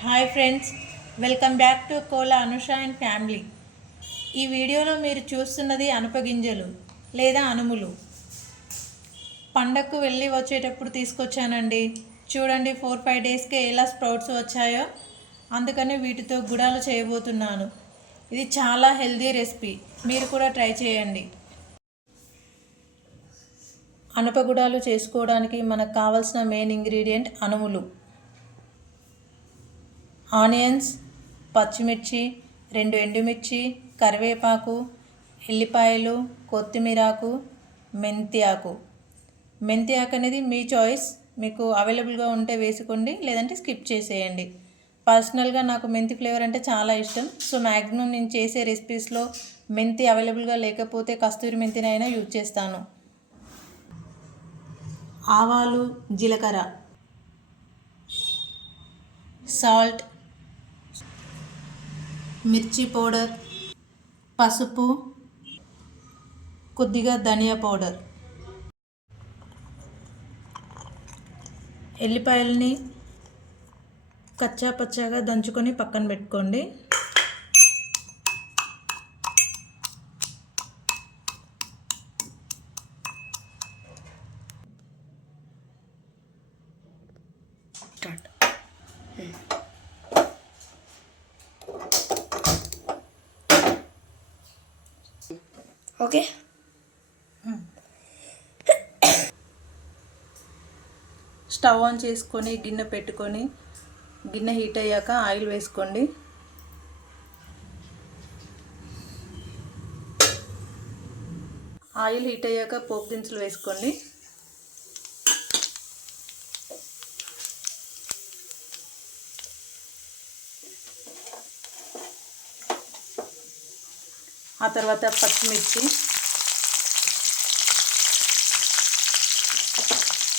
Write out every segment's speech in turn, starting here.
Hi friends welcome back to Kola Anusha and family ఈ వీడియోలో మీరు చూస్తున్నది అనుపగింజలు లేదా అనుములు. పండగకు వెళ్ళి వచ్చేటప్పుడు తీసుకొచ్చానండి. చూడండి ఫోర్ ఫైవ్ డేస్కి ఎలా స్ప్రౌట్స్ వచ్చాయో. అందుకని వీటితో గుడాలు చేయబోతున్నాను. ఇది చాలా హెల్దీ రెసిపీ. మీరు కూడా ట్రై చేయండి. అనపగుడాలు చేసుకోవడానికి మనకు కావాల్సిన మెయిన్ ఇంగ్రీడియంట్ అనుములు. ఆనియన్స్ పచ్చిమిర్చి రెండు ఎండుమిర్చి కరివేపాకు ఎల్లిపాయలు కొత్తిమీరాకు మెంతి ఆకు. మెంతి ఆకు అనేది మీ చాయిస్. మీకు అవైలబుల్గా ఉంటే వేసుకోండి లేదంటే స్కిప్ చేసేయండి. పర్సనల్గా నాకు మెంతి ఫ్లేవర్ అంటే చాలా ఇష్టం. సో మ్యాక్సిమం నేను చేసే రెసిపీస్లో మెంతి అవైలబుల్గా లేకపోతే కస్తూరి మెంతినైనా యూజ్ చేస్తాను. ఆవాలు జీలకర్ర. సాల్ట్ మిర్చి పౌడర్ పసుపు కొద్దిగా ధనియా పౌడర్. ఎల్లిపాయలని కచ్చా పచ్చాగా దంచుకొని పక్కన పెట్టుకోండి. స్టార్ట్. ఓకే? స్టవ్ ఆన్ చేసుకొని గిన్నె పెట్టుకొని గిన్నె హీట్ అయ్యాక ఆయిల్ వేసుకోండి. ఆయిల్ హీట్ అయ్యాక పోపు దినుసులు వేసుకోండి. ఆ తర్వాత పచ్చిమిర్చి.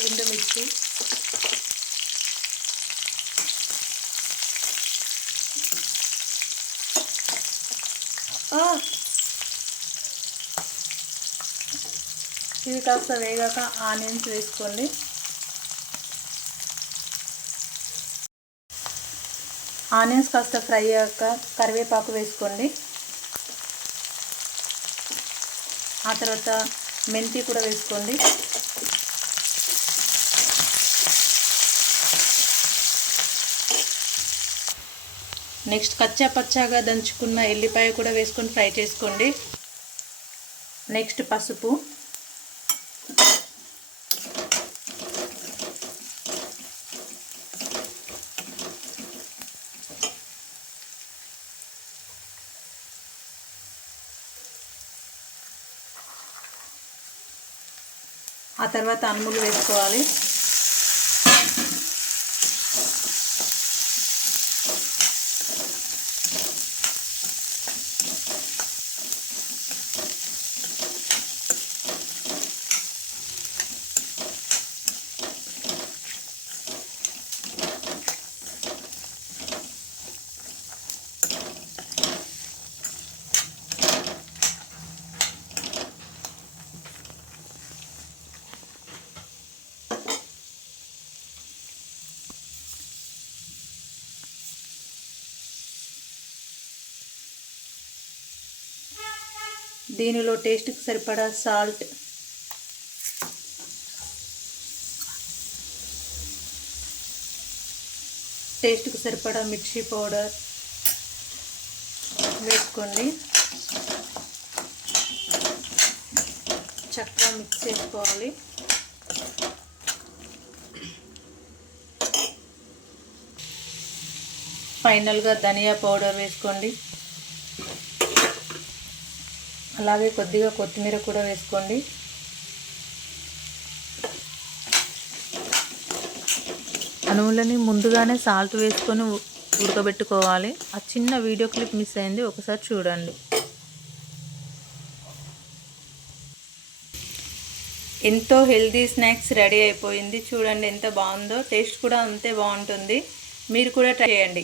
ఎండుమిర్చి ఇది కాస్త వేగాక ఆనియన్స్ వేసుకోండి. ఆనియన్స్ కాస్త ఫ్రై అయ్యాక కరివేపాకు వేసుకోండి. ఆ తర్వాత మెంతి కూడా వేసుకోండి. నెక్స్ట్ కచ్చా పచ్చాగా దంచుకున్న ఎల్లిపాయ కూడా వేసుకొని ఫ్రై చేసుకోండి. నెక్స్ట్ పసుపు. ఆ తర్వాత అనుములు వేసుకోవాలి. దీనిలో టేస్ట్కి సరిపడా సాల్ట్ టేస్ట్కి సరిపడా మిర్చి పౌడర్ వేసుకోండి చక్కగా మిక్స్ చేసుకోవాలి. ఫైనల్గా ధనియా పౌడర్ వేసుకోండి. అలాగే కొద్దిగా కొత్తిమీర కూడా వేసుకోండి. అనువులని ముందుగానే సాల్ట్ వేసుకొని ఉడకబెట్టుకోవాలి. ఆ చిన్న వీడియో క్లిప్ మిస్ అయింది ఒకసారి చూడండి. ఎంతో హెల్తీ స్నాక్స్ రెడీ అయిపోయింది. చూడండి ఎంత బాగుందో. టేస్ట్ కూడా అంతే బాగుంటుంది. మీరు కూడా ట్రై చేయండి.